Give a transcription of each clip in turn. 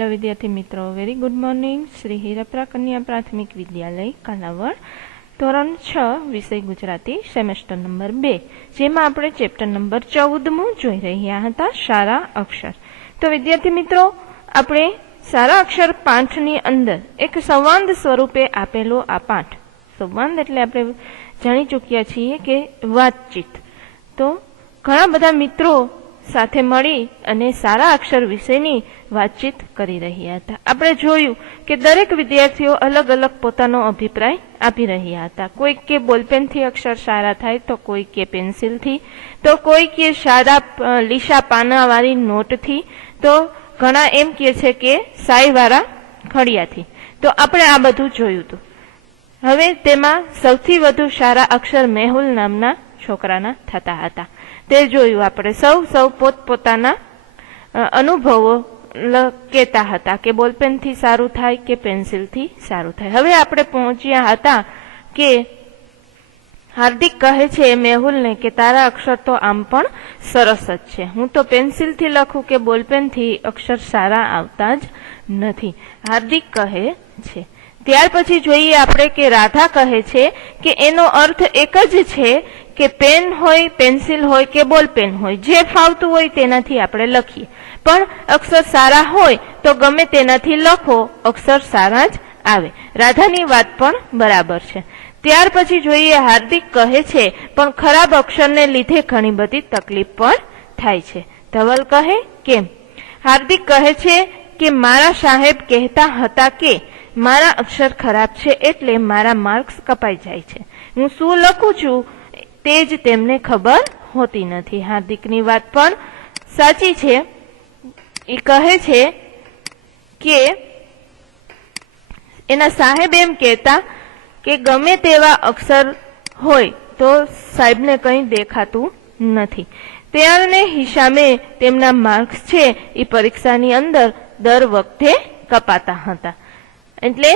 Hello વિદ્યાર્થી મિત્રો, very good morning. Shri Hirapara કન્યા પ્રાથમિક વિદ્યાલય કાલાવડ, ધોરણ 6, વિષય ગુજરાતી, સેમેસ્ટર નંબર 2, જેમાં આપણે ચેપ્ટર નંબર 14 જોઈ રહ્યા હતા, સારા અક્ષર. તો વિદ્યાર્થી મિત્રો, આપણે સારા અક્ષર પાઠની અંદર એક સંવાદ સ્વરૂપે આપેલો આ પાઠ. સંવાદ એટલે આપણે જાણી ચૂક્યા છીએ કે વાતચીત. તો ઘણા બધા મિત્રો સાથે મળી અને સારા અક્ષર વિશેની વાતચીત કરી રહ્યા હતા. આપણે જોયું કે દરેક વિદ્યાર્થીઓ અલગ અલગ પોતાનો અભિપ્રાય આપી રહ્યા હતા. કોઈ કે બોલપેનથી અક્ષર સારા થાય, તો કોઈ કે પેન્સિલથી, તો કોઈ કે સાદા લીસા પાનાવાળી નોટથી, તો ઘણા એમ કહે છે કે સાઈવાળા ખડિયાથી. તો આપણે આ બધું જોયું હતું. હવે તેમાં સૌથી વધુ સારા અક્ષર મેહુલ નામના છોકરાના થતા હતા. તે જોયું આપણે. સૌ પોતપોતાના અનુભવો કહેતા હતા કે બોલપેનથી સારું થાય કે પેન્સિલથી સારું થાય. હવે આપણે પહોંચ્યા હતા કે હાર્દિક કહે છે મેહુલને કે તારા અક્ષર તો આમ પણ સરસ જ છે, હું તો પેન્સિલથી લખું કે બોલપેનથી અક્ષર સારા આવતા જ નથી, હાર્દિક કહે છે. ત્યાર પછી જોઈએ આપણે કે રાધા કહે છે કે એનો અર્થ એક જ છે કે પેન હોય, પેન્સિલ હોય કે બોલપેન હોય, જે ફાવતું હોય તેનાથી આપણે લખીએ, પણ અક્ષર સારા હોય તો ગમે તેનાથી લખો, અક્ષર સારા જ આવે. રાધાની વાત પણ બરાબર છે. ત્યાર પછી જોઈએ હાર્દિક કહે છે પણ ખરાબ અક્ષરને લીધે ઘણી બધી તકલીફ પણ થાય છે. ધવલ કહે કેમ? હાર્દિક કહે છે કે મારા સાહેબ કહેતા હતા કે મારા અક્ષર ખરાબ છે એટલે મારા માર્ક્સ કપાઈ જાય છે, હું શું લખું છું તે જ તેમને ખબર હોતી નથી. હાર્દિકની વાત પણ સાચી છે. એ કહે છે કે એના સાહેબ એમ કહેતા કે ગમે તેવા અક્ષર હોય તો સાહેબને કંઈ દેખાતું નથી. ત્યારને હિસાબે તેમના માર્ક્સ છે એ પરીક્ષાની અંદર દર વખતે કપાતા હતા. એટલે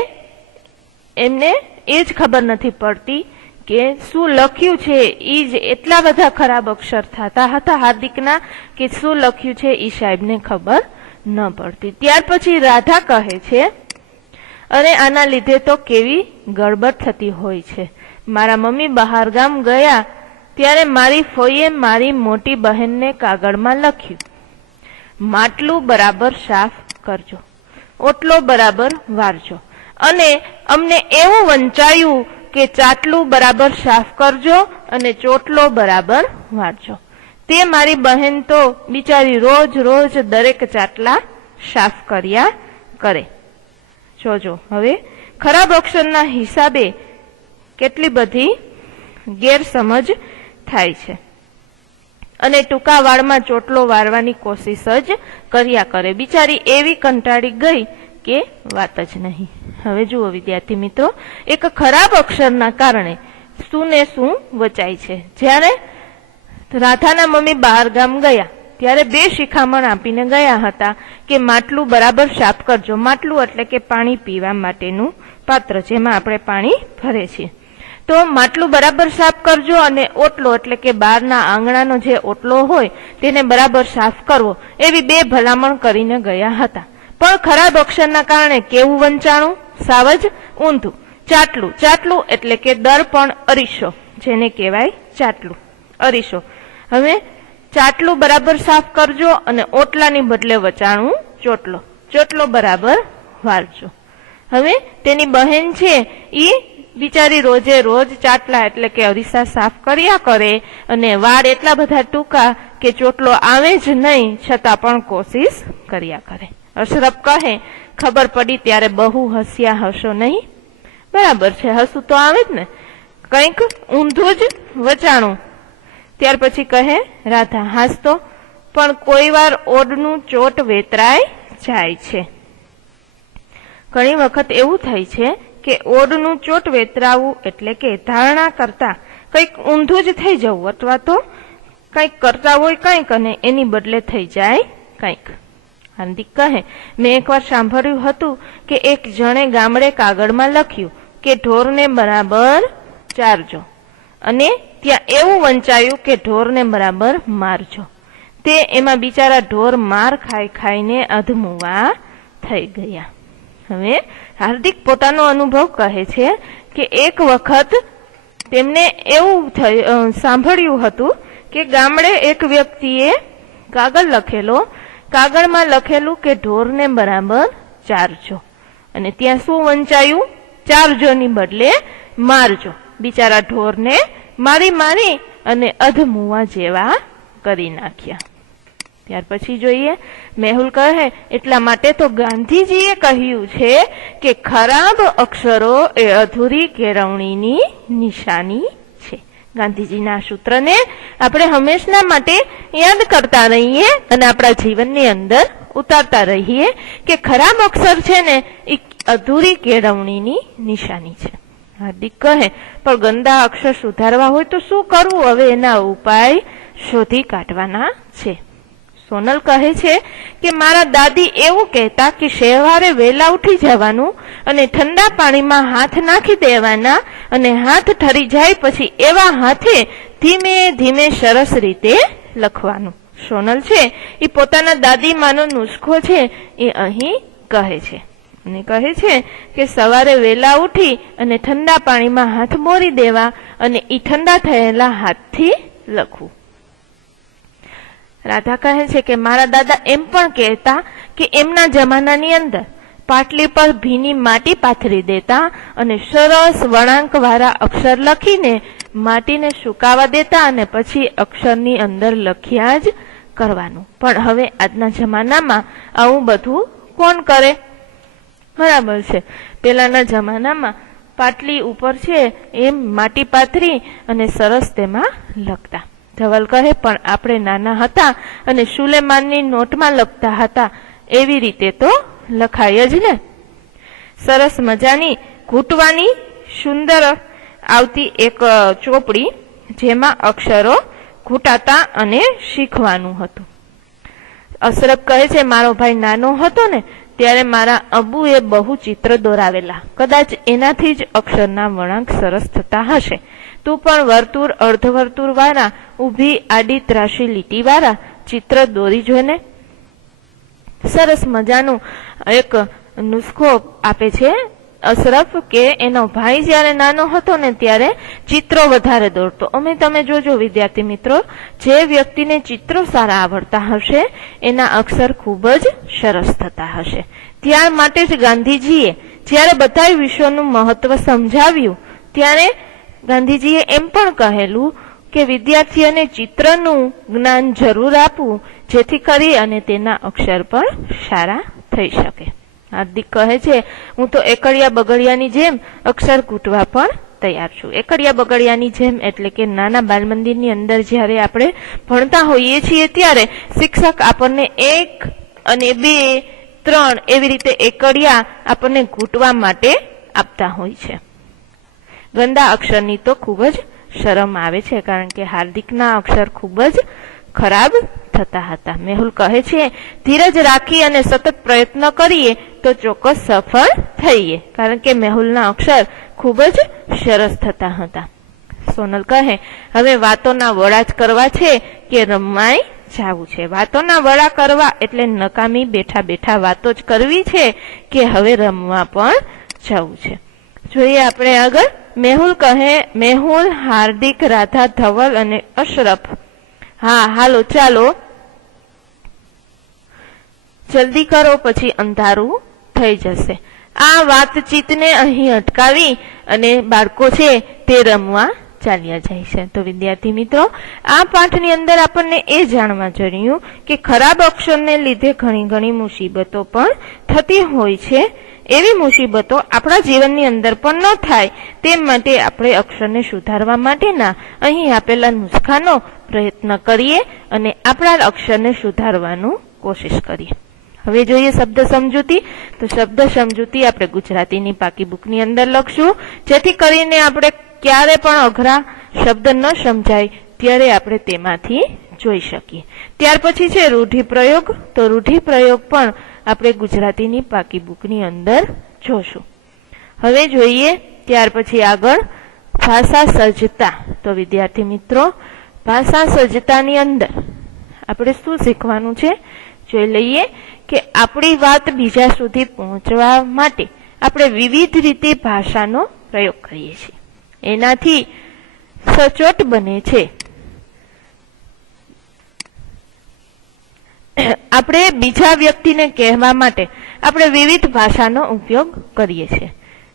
એમને એ જ ખબર નથી પડતી કે શું લખ્યું છે એ જ એટલા બધા ખરાબ અક્ષર થતા હતા હાર્દિકના કે શું લખ્યું છે એ સાહેબને ખબર ન પડતી. ત્યાર પછી રાધા કહે છે અરે આના લીધે તો કેવી ગડબડ થતી હોય છે. મારા મમ્મી બહાર ગામ ગયા ત્યારે મારી ફોઈએ મારી મોટી બહેનને કાગળમાં લખ્યું, માટલું બરાબર સાફ કરજો, ઓટલો બરાબર વારજો, અને અમને એવું વંચાયું કે ચાટલું બરાબર સાફ કરજો અને ચોટલો બરાબર વારજો. તે મારી બહેન તો બિચારી રોજ રોજ દરેક ચાટલા સાફ કર્યા કરે. જોજો હવે ખરાબ અક્ષરના હિસાબે કેટલી બધી ગેરસમજ થાય છે અને ટૂંકા વાળમાં ચોટલો વારવાની કોશિશ જ કર્યા કરે. બિચારી એવી કંટાળી ગઈ કે વાત જ નહીં. હવે જુઓ વિદ્યાર્થી મિત્રો, એક ખરાબ અક્ષરના કારણે શું ને શું વચાય છે. જ્યારે રાધાના મમ્મી બહાર ગામ ગયા ત્યારે 2 શિખામણ આપીને ગયા હતા કે માટલું બરાબર સાફ કરજો. માટલું એટલે કે પાણી પીવા માટેનું પાત્ર જેમાં આપણે પાણી ભરે છીએ. તો માટલું બરાબર સાફ કરજો અને ઓટલો એટલે કે બહારના આંગણાનો જે ઓટલો હોય તેને બરાબર સાફ કરવો, એવી 2 ભલામણ કરીને ગયા હતા. પણ ખરાબ અક્ષરના કારણે કેવું વંચાણું? સાવ જ ઊંધું. ચાટલું, ચાટલું એટલે કે દર્પણ, અરીસો, જેને કહેવાય ચાટલું, અરીસો. હવે ચાટલું બરાબર સાફ કરજો અને ઓટલાની બદલે વચાણું ચોટલો, ચોટલો બરાબર વારજો. હવે તેની બહેન છે એ બિચારી રોજે રોજ ચાટલા એટલે કે અરીસા સાફ કર્યા કરે અને વાળ એટલા બધા ટૂંકા કે ચોટલો આવે જ નહીં, છતાં પણ કોશિશ કર્યા કરે. અશરફ કહે ખબર પડી ત્યારે બહુ હસ્યા હશો નહીં? બરાબર છે, હસવું તો આવે જ ને, કંઈક ઊંધું જ વચાણું. ત્યાર પછી કહે રાધા હાસતો પણ કોઈ વાર ઓડનું ચોટ વેતરાય જાય છે. ઘણી વખત એવું થાય છે કે ઓડનું ચોટ વેતરાવું એટલે કે ધારણા કરતા કંઈક ઊંધું જ થઈ જવું, અથવા તો કંઈક કરતા હોય કંઈક અને એની બદલે થઈ જાય કંઈક. હાર્દિક કહે મેં એકવાર સાંભળ્યું હતું કે એક જણે ગામડે કાગળમાં લખ્યું કે ઢોરને બરાબર ચારજો અને ત્યાં એવું વંચાયું કે ઢોરને બરાબર મારજો. તે એમાં બિચારા ઢોર માર ખાઈને અધમુવા થઈ ગયા. હવે હાર્દિક પોતાનો અનુભવ કહે છે કે એક વખત તેમને એવું સાંભળ્યું હતું કે ગામડે એક વ્યક્તિએ કાગળમાં લખેલું કે ઢોરને બરાબર ચારજો, અને ત્યાં શું વંચાયું? ચારજોની બદલે મારજો. બિચારા ઢોરને મારી અને અધમુવા જેવા કરી નાખ્યા. ત્યાર પછી જોઈએ, મેહુલ કહે એટલા માટે તો ગાંધીજીએ કહ્યું છે કે ખરાબ અક્ષરો એ અધૂરી કેળવણીની નિશાની છે. ગાંધીજીના સૂત્રને આપણે હંમેશા માટે યાદ કરતા રહીએ અને આપણા જીવનની અંદર ઉતારતા રહીએ કે ખરાબ અક્ષર છે ને એ અધૂરી કેળવણીની નિશાની છે. હાર્દિક કહે પણ ગંદા અક્ષર સુધારવા હોય તો શું કરવું? હવે એના ઉપાય શોધી કાઢવાના છે. સોનલ કહે છે કે મારા દાદી એવું કહેતા કે સવારે વહેલા ઉઠી જવાનું અને ઠંડા પાણીમાં હાથ નાખી દેવાના અને હાથ ઠરી જાય પછી એવા હાથે ધીમે ધીમે સરસ રીતે લખવાનું. સોનલ છે એ પોતાના દાદીમાનો નુસ્ખો છે એ અહીં કહે છે અને કહે છે કે સવારે વહેલા ઉઠી અને ઠંડા પાણીમાં હાથ બોરી દેવા અને એ ઠંડા થયેલા હાથથી લખવું. રાધા કહે છે કે મારા દાદા એમ પણ કહેતા કે એમના જમાનાની અંદર પાટલી પર ભીની માટી પાથરી દેતા અને સરસ વળાંકવાળા અક્ષર લખીને માટીને સુકાવા દેતા અને પછી અક્ષરની અંદર લખ્યા જ કરવાનું. પણ હવે આજના જમાનામાં આવું બધું કોણ કરે? બરાબર છે, પેલાના જમાનામાં પાટલી ઉપર છે એમ માટી પાથરી અને સરસ તેમાં લખતા. ધવલ કહે પણ આપણે નાના હતા અને સુલેમાનની નોટમાં લખતા હતા એવી રીતે તો લખાય જ ને. સરસ મજાની ઘૂંટવાની સુંદર આવતી એક ચોપડી જેમાં અક્ષરો ઘૂંટાતા અને શીખવાનું હતું. અશરફ કહે છે મારો ભાઈ નાનો હતો ને ત્યારે મારા અબુએ બહુ ચિત્ર દોરાવેલા, કદાચ એનાથી જ અક્ષરના વળાંક સરસ થતા હશે. તું પણ વર્તુળ અર્ધવર્તુળ વાળા ઊભી આડી ત્રાસી લીટી વાળા ચિત્ર દોરી જોને. સરસ મજાનું એક નુસ્ખો આપે છે અશરફ કે એનો ભાઈ જયારે નાનો હતો ને ત્યારે ચિત્રો વધારે દોરતો. અમે તમે જોજો વિદ્યાર્થી મિત્રો, જે વ્યક્તિને ચિત્રો સારા આવડતા હશે એના અક્ષર ખૂબ જ સરસ થતા હશે. ત્યાર માટે જ ગાંધીજીએ જ્યારે બધા વિષયોનું મહત્વ સમજાવ્યું ત્યારે ગાંધીજીએ એમ પણ કહેલું કે વિદ્યાર્થીઓને ચિત્રનું જ્ઞાન જરૂર આપવું જેથી કરી અને તેના અક્ષર પણ સારા થઈ શકે. હાર્દિક કહે છે હું તો એકડિયા બગડિયાની જેમ અક્ષર કૂટવા પણ તૈયાર છું. એકડિયા બગડિયાની જેમ એટલે કે નાના બાલ મંદિરની અંદર જ્યારે આપણે ભણતા હોઈએ છીએ ત્યારે શિક્ષક આપણને 1 અને 2, 3 એવી રીતે એકડિયા આપણને ઘૂંટવા માટે આપતા હોય છે. ગંદા અક્ષરની તો ખૂબ જ શરમ આવે છે કારણ કે હાર્દિકના અક્ષર ખૂબ જ ખરાબ થતા હતા. મેહુલ કહે છે ધીરજ રાખી અને સતત પ્રયત્ન કરીએ તો ચોક્કસ સફળ થઈએ કારણ કે મેહુલના અક્ષર ખૂબ જ સરસ થતા હતા. સોનલ કહે હવે વાતોના વડા જ કરવા છે કે રમાઈ જાવું છે? વાતોના વડા કરવા એટલે નકામી બેઠા બેઠા વાતો જ કરવી છે કે હવે રમવા પણ જવું છે? જોઈએ આપણે આગળ. મેહુલ કહે મેહુલ, હાર્દિક, રાધા, ધવલ અને અશરફ હા હાલો ચાલો જલ્દી કરો પછી અંધારું થઈ જશે. આ વાતચીતને અહીં અટકાવી અને બાળકો છે તે રમવા ચાલ્યા જાય છે. તો વિદ્યાર્થી મિત્રો, આ પાઠની અંદર આપણને એ જાણવા જણ્યું કે ખરાબ અક્ષરને લીધે ઘણી મુસીબતો પણ થતી હોય છે. એવી મુસીબતો આપણા જીવનની અંદર પણ ન થાય તે માટે આપણે અક્ષરને સુધારવા માટેના અહીં આપેલા નુસ્ખાનો પ્રયત્ન કરીએ અને આપણા અક્ષરને સુધારવાનું કોશિશ કરીએ. હવે જોઈએ શબ્દ સમજૂતી. તો શબ્દ સમજૂતી આપણે ગુજરાતીની પાકી બુકની અંદર લખશું જેથી કરીને આપણે ક્યારે પણ અઘરા શબ્દ ન સમજાય ત્યારે આપણે તેમાંથી જોઈ શકીએ. ત્યાર પછી છે રૂઢિપ્રયોગ. તો રૂઢિપ્રયોગ પણ આપણે ગુજરાતીની પાકી બુકની અંદર જોશું. હવે જોઈએ ત્યાર પછી આગળ ભાષા સજ્જતા. તો વિદ્યાર્થી મિત્રો, ભાષા સજ્જતાની અંદર આપણે શું શીખવાનું છે જોઈ લઈએ કે આપણી વાત બીજા સુધી પહોંચવા માટે આપણે વિવિધ રીતે ભાષાનો પ્રયોગ કરીએ છીએ, એનાથી સચોટ બને છે. આપણે બીજા વ્યક્તિને કહેવા માટે આપણે વિવિધ ભાષાનો ઉપયોગ કરીએ છીએ,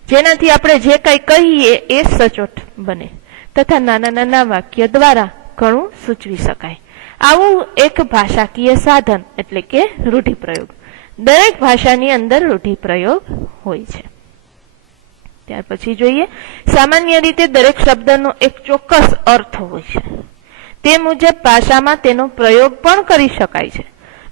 જેનાથી આપણે જે કંઈ કહીએ એ સચોટ બને તથા નાના નાના વાક્ય દ્વારા ઘણું સૂચવી શકાય. આવું એક ભાષાકીય સાધન એટલે કે રૂઢિપ્રયોગ. દરેક ભાષાની અંદર રૂઢિપ્રયોગ હોય છે. ત્યાર પછી જોઈએ, સામાન્ય રીતે દરેક શબ્દનો એક ચોક્કસ અર્થ હોય છે. તે મુજબ ભાષામાં તેનો પ્રયોગ પણ કરી શકાય છે,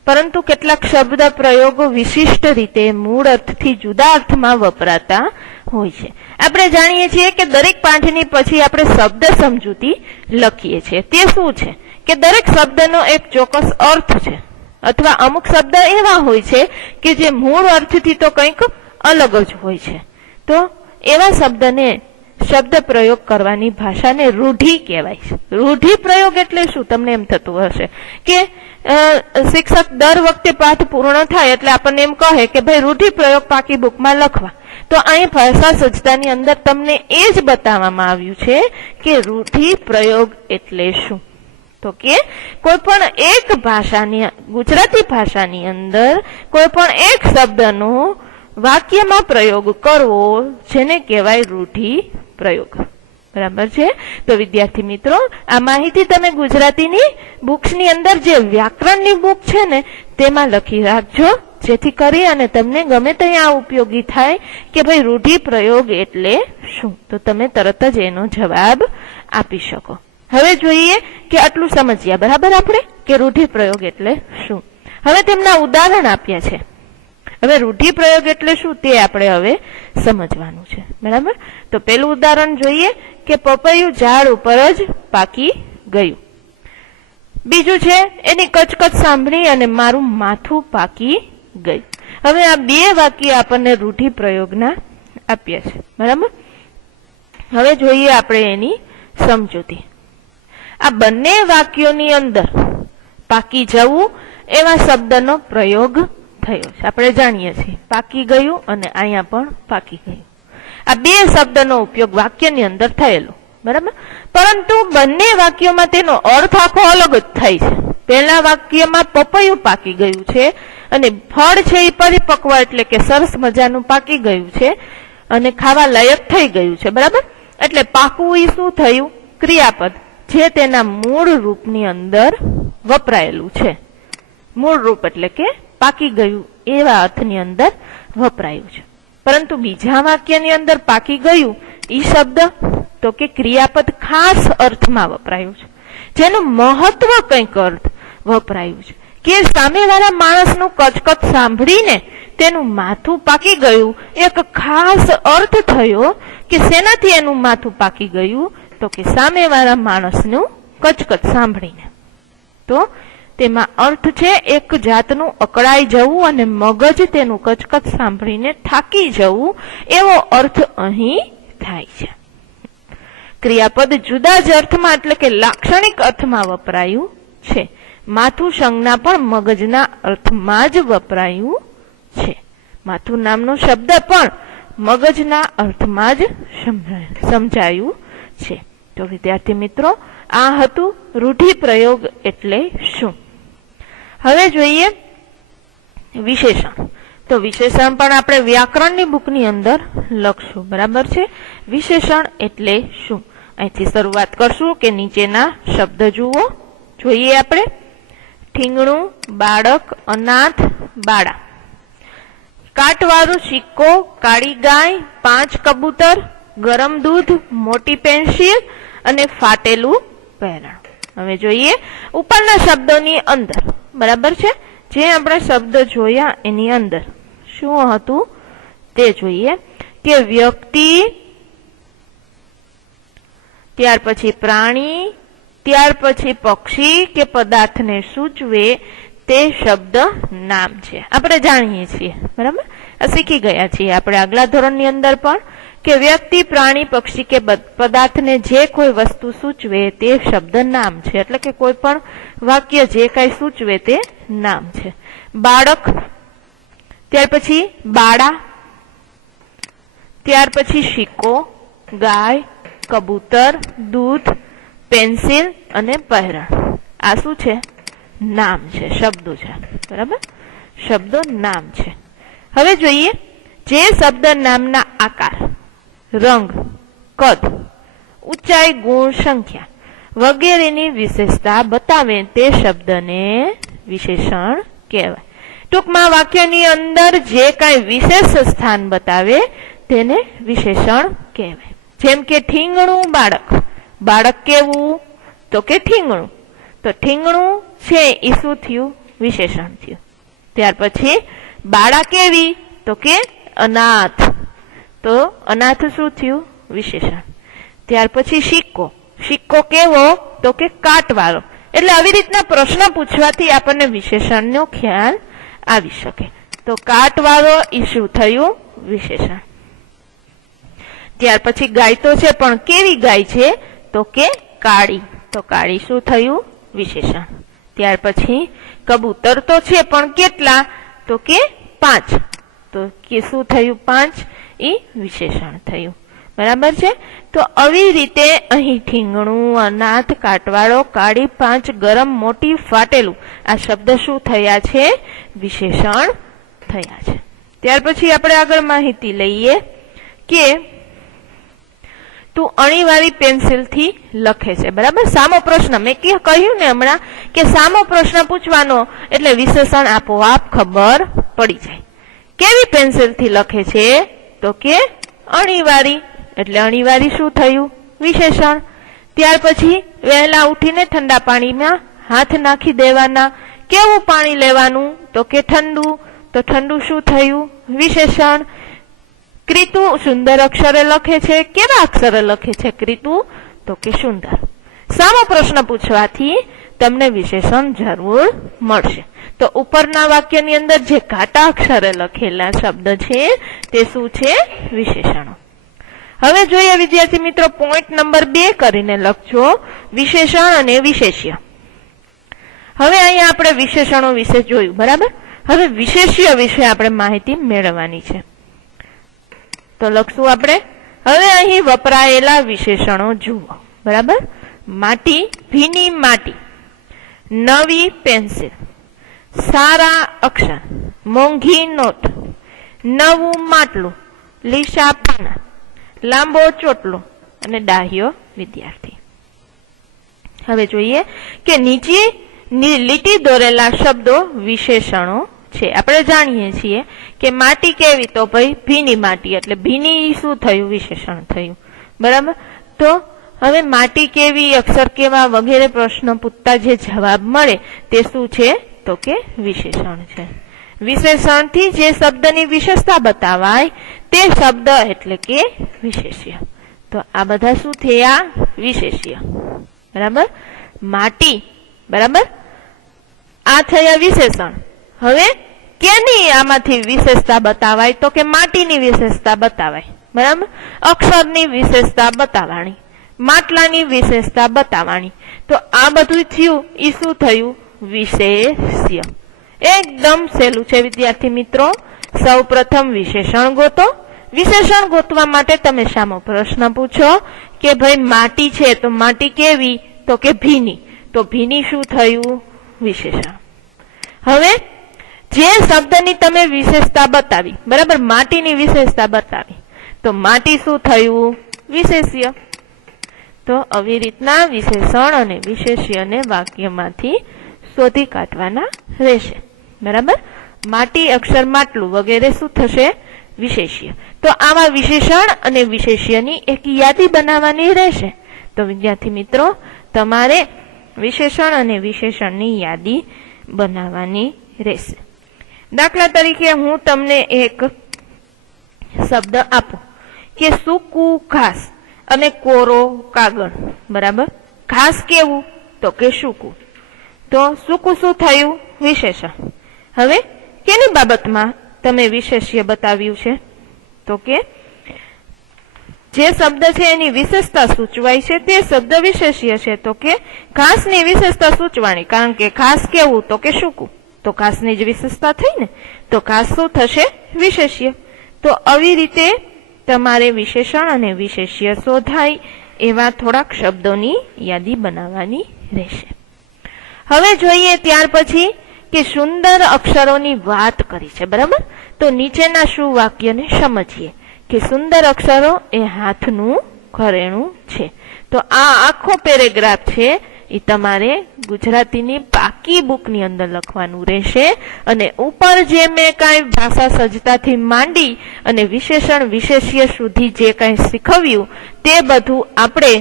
પરંતુ કેટલાક શબ્દ પ્રયોગો વિશિષ્ટ રીતે મૂળ અર્થથી જુદા અર્થમાં વપરાતા હોય છે. આપણે જાણીએ છીએ કે દરેક પાઠની પછી આપણે શબ્દ સમજૂતી લખીએ છીએ. તે શું છે કે દરેક શબ્દનો એક ચોક્કસ અર્થ છે, અથવા અમુક શબ્દ એવા હોય છે કે જે મૂળ અર્થથી તો કંઈક અલગ જ હોય છે. તો એવા શબ્દને શબ્દ પ્રયોગ કરવાની ભાષાને રૂઢિ કહેવાય છે. રૂઢિ પ્રયોગ એટલે શું? તમને એમ થતું હશે કે શિક્ષક દર વખતે પાઠ પૂર્ણ થાય એટલે આપણને એમ કહે કે ભાઈ રૂઢિ પ્રયોગ પાકી બુકમાં લખવા. તો અહીં ભાષા સજ્જતાની અંદર તમને એ જ બતાવવામાં આવ્યું છે કે રૂઢિ પ્રયોગ એટલે શું. તો કે કોઈ પણ એક ભાષાની, ગુજરાતી ભાષાની અંદર કોઈ પણ એક શબ્દનો વાક્યમાં પ્રયોગ કરવો, જેને કહેવાય રૂઢિ પ્રયોગ. બરાબર છે? તો વિદ્યાર્થી મિત્રો, આ માહિતી તમે ગુજરાતીની બુક્સની અંદર જે વ્યાકરણની બુક છે ને તેમાં લખી રાખજો, જેથી કરી અને તમને ગમે ત્યાં ઉપયોગી થાય કે ભાઈ રૂઢિ પ્રયોગ એટલે શું, તો તમે તરત જ એનો જવાબ આપી શકો. હવે જોઈએ કે આટલું સમજ્યા બરાબર આપણે કે રૂઢિ પ્રયોગ એટલે શું. હવે તેમના ઉદાહરણ આપ્યા છે. હવે રૂઢિ પ્રયોગ એટલે શું તે આપણે હવે સમજવાનું છે. બરાબર? તો પેલું ઉદાહરણ જોઈએ કે પપૈયું ઝાડ ઉપર જ પાકી ગયું. બીજું છે એની કચકચ સાંભળી અને મારું માથું પાકી ગયું. હવે આ બે વાક્ય આપણને રૂઢિ પ્રયોગના આપ્યા છે. બરાબર? હવે જોઈએ આપણે એની સમજૂતી. આ બંને વાક્યોની અંદર પાકી જવું એવા શબ્દનો પ્રયોગ થયો છે. આપણે જાણીએ છીએ પાકી ગયું અને અહીંયા પણ પાકી ગયું. આ બે શબ્દનો ઉપયોગ વાક્યની અંદર થયેલો. બરાબર? પરંતુ બંને વાક્યોમાં તેનો અર્થ આખો અલગ જ થાય છે. પહેલા વાક્યમાં પપૈયું પાકી ગયું છે અને ફળ છે એ પરિપક્વ એટલે કે સરસ મજાનું પાકી ગયું છે અને ખાવા લાયક થઈ ગયું છે. બરાબર? એટલે પાકવું એ શું થયું? ક્રિયાપદ, જે તેના મૂળ રૂપની અંદર વપરાયેલું છે. મૂળ રૂપ એટલે કે પાકી ગયું એવા અર્થની અંદર વપરાયું છે. પરંતુ બીજા વાક્યની અંદર પાકી ગયું એ શબ્દ તો કે ક્રિયાપદ ખાસ અર્થમાં વપરાયું છે, જેનું મહત્વ કંઈક અર્થ વપરાયું છે કે સામેવાળા માણસનું કચકચ સાંભળીને તેનું માથું પાકી ગયું. એક ખાસ અર્થ થયો કે શેનાથી એનું માથું પાકી ગયું? તો કે સામેવાળા માણસનું કચકચ સાંભળીને. તો તેમાં અર્થ છે એક જાતનું અકળાઈ જવું અને મગજ તેનું કચકચ સાંભળીને થાકી જવું, એવો અર્થ અહીં થાય છે. ક્રિયાપદ જુદા જ અર્થમાં એટલે કે લાક્ષણિક અર્થમાં વપરાયું છે. માથું સંજ્ઞા પણ મગજના અર્થમાં જ વપરાયું છે. માથું નામનો શબ્દ પણ મગજના અર્થમાં જ સમજાયું છે. તો વિદ્યાર્થી મિત્રો, આ હતું રૂઢિ પ્રયોગ એટલે શું. હવે જોઈએ વિશેષણ. તો વિશેષણ પણ આપણે વ્યાકરણની બુકની અંદર લખશું. બરાબર છે? વિશેષણ એટલે શું? અહીંથી શરૂઆત કરશું કે નીચેના શબ્દ જુઓ. જોઈએ આપણે. ઠીંગણું, બાળક, અનાથ, બાળા. કાટવાળું સિક્કો, કાળી ગાય, 5 કબૂતર, ગરમ દૂધ, મોટી પેન્સિલ અને ફાટેલું પહેરણ. હવે જોઈએ ઉપરના શબ્દોની અંદર. બરાબર છે? જે આપણે શબ્દ જોયા એની અંદર શું હતું તે જોઈએ કે વ્યક્તિ, ત્યાર પછી પ્રાણી, ત્યાર પછી પક્ષી કે પદાર્થને સૂચવે તે શબ્દ નામ છે. આપણે જાણીએ છીએ. બરાબર? આ શીખી ગયા છીએ આપણે આગલા ધોરણની અંદર પણ કે વ્યક્તિ, પ્રાણી, પક્ષી કે પદાર્થને જે કોઈ વસ્તુ સૂચવે તે શબ્દ નામ છે. એટલે કે કોઈ પણ વાક્ય જે કઈ સૂચવે તે નામ છે. બાળક, ત્યાર પછી બાળા, ત્યાર પછી સિક્કો, ગાય, કબૂતર, દૂધ, પેન્સિલ અને પહેરણ. આ શું છે? નામ છે, શબ્દો છે. બરાબર, શબ્દો નામ છે. હવે જોઈએ, જે શબ્દ નામના આકાર, રંગ, કદ, ઊંચાઈ, ગુણ, સંખ્યા વગેરેની વિશેષતા બતાવે તે શબ્દને વિશેષણ કહેવાય. ટૂંકમાં વાક્યની અંદર જે કાંઈ વિશેષ સ્થાન બતાવે તેને વિશેષણ કહેવાય. જેમ કે ઠીંગણું બાળક. બાળક કેવું? તો કે ઠીંગણું. તો ઠીંગણું છે એ શું થયું? વિશેષણ થયું. ત્યાર પછી બાળા કેવી? તો કે અનાથ. તો અનાથ શું થયું? વિશેષણ. ત્યાર પછી સિક્કો. સિક્કો કેવો? તો કે કાટવાળો. એટલે આવી રીતના પ્રશ્ન પૂછવાથી આપણને વિશેષણનો ખ્યાલ આવી શકે. તો કાટવાળો એ શું થયું? વિશેષણ. ત્યાર પછી ગાય તો છે, પણ કેવી ગાય છે? તો કે કાળી. તો કાળી શું થયું? વિશેષણ. ત્યાર પછી કબૂતર તો છે, પણ કેટલા? તો કે 5. તો કે શું થયું? 5 એ વિશેષણ થયું. બરાબર છે. તો આવી રીતે અહીં ઠીંગણું, અનાથ, કાટવાળો, કાળી, 5, ગરમ, મોટી, ફાટેલું આ શબ્દ શું થયા છે? વિશેષણ થયા છે. ત્યાર પછી આપણે આગળ માહિતી લઈએ કે તું અણીવાળી પેન્સિલથી લખે છે. બરાબર, સામો પ્રશ્ન મેં કહ્યું ને હમણાં કે સામો પ્રશ્ન પૂછવાનો એટલે વિશેષણ આપોઆપ ખબર પડી જાય. કેવી પેન્સિલથી લખે છે? તો કે અણીવાળી. એટલે અણીવાળી શું થયું? વિશેષણ. ત્યાર પછી વહેલા ઉઠીને ઠંડા પાણીમાં હાથ નાખી દેવાના. કેવું પાણી લેવાનું? તો કે ઠંડુ. તો ઠંડુ શું થયું? વિશેષણ. કૃતુ સુંદર અક્ષરે લખે છે. કેવા અક્ષરે લખે છે કૃતુ? તો કે સુંદર. સામો પ્રશ્ન પૂછવાથી તમને વિશેષણ જરૂર મળશે. તો ઉપરના વાક્યની અંદર જે ઘાટા અક્ષરે લખેલા શબ્દ છે તે શું છે? વિશેષણો. હવે જોઈએ વિદ્યાર્થી મિત્રો, પોઈન્ટ નંબર 2 કરીને લખજો, વિશેષણ અને વિશેષ્ય. હવે અહીંયા આપણે વિશેષણો વિશે જોયું. બરાબર, હવે વિશેષ્ય વિશે આપણે માહિતી મેળવવાની છે. તો લખશું આપણે. હવે અહીં વપરાયેલા વિશેષણો જુઓ. બરાબર, માટી, ભીની માટી, નવી પેન્સિલ, સારા અક્ષર, મોંઘી નોટ, નવું માટલું, લીસા પાના, લાંબો ચોટલો અને ડાહ્યો વિદ્યાર્થી. હવે જોઈએ કે નીચે લીટી દોરેલા શબ્દો વિશેષણો છે. આપણે જાણીએ છીએ કે માટી કેવી? તો ભાઈ ભીની માટી. એટલે ભીની શું થયું? વિશેષણ થયું. બરાબર, તો હવે માટી કેવી, અક્ષર કેવા વગેરે પ્રશ્ન પૂછતા જે જવાબ મળે તે શું છે? તો કે વિશેષણ છે. વિશેષણથી જે શબ્દની વિશેષતા બતાવાય તે શબ્દ એટલે કે વિશેષ્ય. તો આ બધા શું થયા? વિશેષ્ય. બરાબર, માટી. બરાબર, આ થયા વિશેષણ. હવે કેની આમાંથી વિશેષતા બતાવાય? તો કે માટીની વિશેષતા બતાવાય. બરાબર, અક્ષરની વિશેષતા બતાવવાની, માટલાની વિશેષતા બતાવવાની. તો આ બધું થયું એ શું થયું? વિશેષ્ય. એકદમ સહેલું છે વિદ્યાર્થી મિત્રો. સૌ પ્રથમ વિશેષણ ગોતો. વિશેષણ ગોતવા માટે તમે સામો પ્રશ્ન પૂછો કે ભાઈ માટી છે, તો માટી કેવી? તો કે ભીની. તો ભીની શું થયું? વિશેષણ. હવે જે શબ્દની તમે વિશેષતા બતાવી, બરાબર, માટીની વિશેષતા બતાવી, તો માટી શું થયું? વિશેષ્ય. તો આવી રીતના વિશેષણ અને વિશેષ્યને વાક્યમાંથી શોધી કાઢવાના રહેશે. બરાબર, માટી, અક્ષર, માટલું વગેરે શું થશે? વિશેષ્ય. તો આવા વિશેષણ અને વિશેષ્યની એક યાદી બનાવવાની રહેશે. તો વિદ્યાર્થી મિત્રો, તમારે વિશેષણ અને વિશેષણની યાદી બનાવવાની રહેશે. દાખલા તરીકે હું તમને એક શબ્દ આપું કે સૂકું ઘાસ અને કોરો કાગળ. બરાબર, ઘાસ કેવું? તો કે સૂકું. તો સૂકું શું થયું? વિશેષણ. હવે કેની બાબતમાં તમે વિશેષ્ય બતાવ્યું છે? તો કે જે શબ્દ છે એની વિશેષતા સૂચવાય છે તે શબ્દ વિશેષ્ય છે. તો કે ઘાસની વિશેષતા સૂચવાની, કારણ કે ઘાસ કેવું? તો કે સૂકું. તો ખાસની જ વિશેષતા થઈ ને, તો ખાસ શું થશે? વિશેષ્ય. તો આવી રીતે તમારે વિશેષણ અને વિશેષ્ય શોધાય એવા થોડાક શબ્દોની યાદી બનાવવાની રહેશે. હવે જોઈએ ત્યાર પછી કે સુંદર અક્ષરોની વાત કરી છે, બરાબર? તો નીચેના શું વાક્યને સમજીએ કે સુંદર અક્ષરો એ હાથનું ઘરેણું છે. તો આ આખો પેરેગ્રાફ છે એ તમારે ગુજરાતીની પાકી બુકની અંદર લખવાનું રહેશે. અને ઉપર જે મેં કાંઈ ભાષા સજ્જતાથી માંડી અને વિશેષણ વિશેષ્ય સુધી જે કાંઈ શીખવ્યું તે બધું આપણે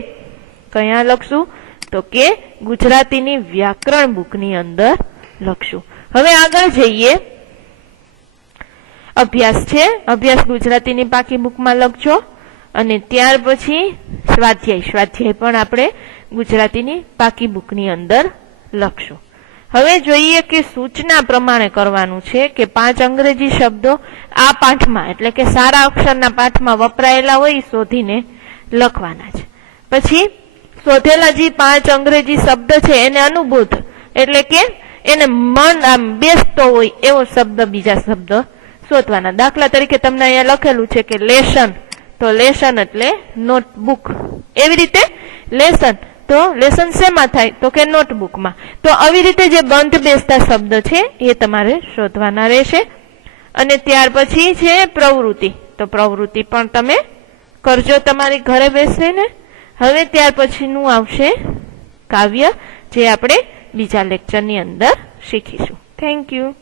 કયા લખશું? તો કે ગુજરાતીની વ્યાકરણ બુકની અંદર લખશું. હવે આગળ જઈએ. અભ્યાસ છે, અભ્યાસ ગુજરાતીની પાકી બુકમાં લખજો. અને ત્યાર પછી સ્વાધ્યાય પણ આપણે ગુજરાતીની પાકી બુકની અંદર લખશું. હવે જોઈએ કે સૂચના પ્રમાણે કરવાનું છે કે 5 અંગ્રેજી શબ્દો આ પાઠમાં એટલે કે સારા અક્ષરના પાઠમાં વપરાયેલા હોય શોધીને લખવાના છે. પછી શોધેલા જે 5 અંગ્રેજી શબ્દ છે એને અનુબોધ એટલે કે એને મન આમ બેસતો હોય એવો શબ્દ, બીજા શબ્દ શોધવાના. દાખલા તરીકે તમને અહીંયા લખેલું છે કે લેસન, તો લેસન એટલે નોટબુક. એવી રીતે લેસન, તો લેસન શેમાં થાય? તો કે નોટબુકમાં. તો આવી રીતે જે બંધ બેસતા શબ્દ છે એ તમારે શોધવાના રહેશે. અને ત્યાર પછી છે પ્રવૃત્તિ, તો પ્રવૃત્તિ પણ તમે કરજો તમારી ઘરે બેસીને. હવે ત્યાર પછીનું આવશે કાવ્ય, જે આપણે બીજા લેક્ચરની અંદર શીખીશું. Thank you.